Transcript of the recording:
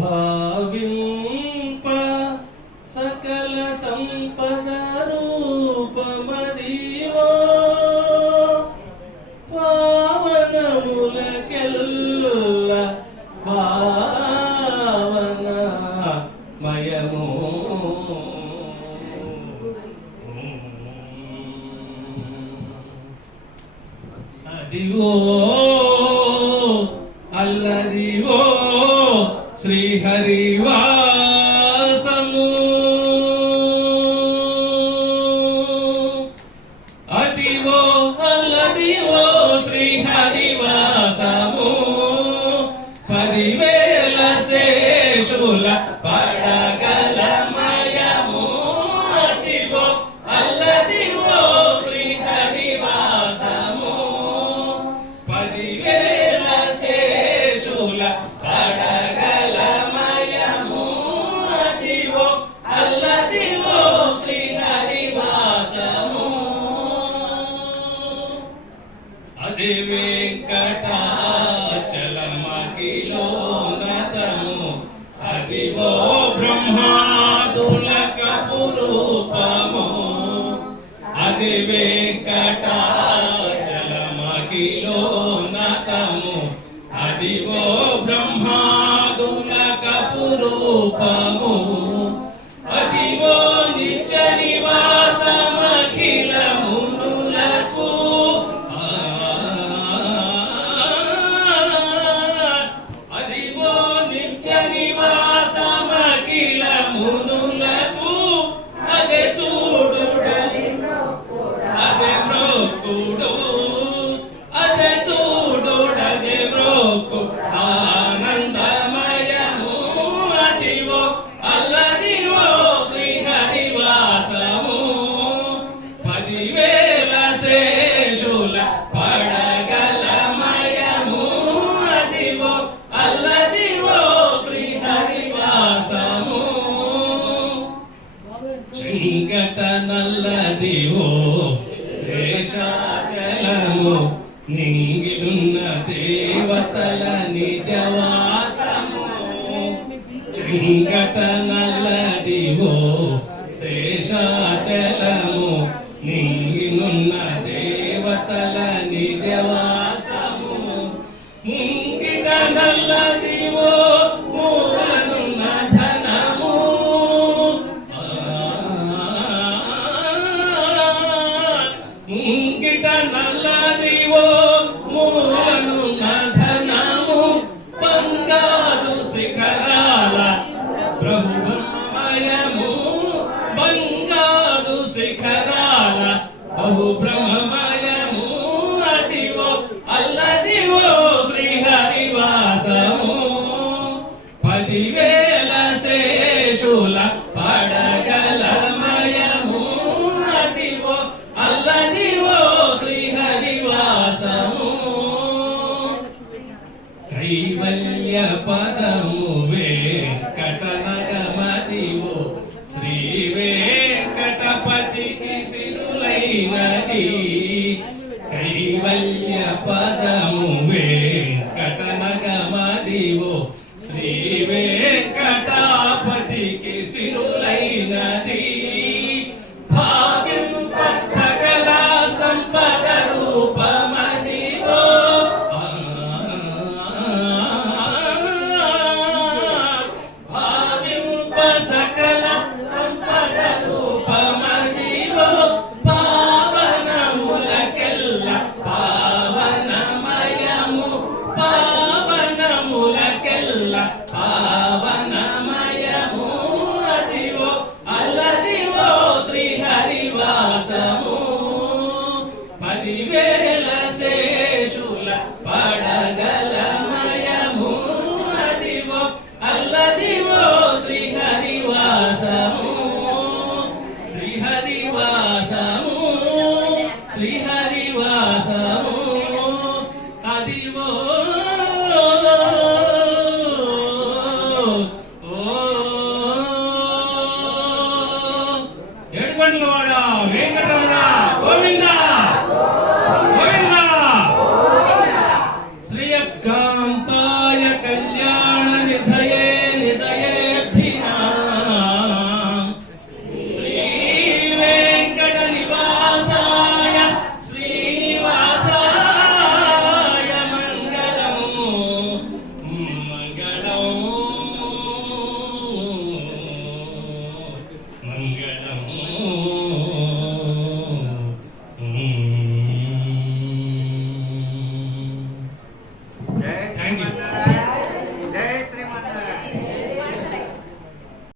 భావింప సకల సంపద రూపమదివో. పావనములకెల్ల పావన మయము అదివో నివాసము వెంకటాచలమగిలో నతము అదివో బ్రహ్మాదులక అది వెంకటాచలమగిలో అదివో బ్రహ్మాదులక పురూపము అదివో నింగిడున్న దేవతల నిజవాసము. చింగట బహు బ్రహ్మమయము అదివో అల్లదివో శ్రీహరివాసము. పదివేల శేషుల పడగలమయము అదివో అల్లదివో శ్రీహరివాసము. కైవల్య పదము వెంకటనగమదివో కైవల్య అల్లదివో శ్రీహరివాసము. శ్రీహరివాసము శ్రీహరివాసము. అదివో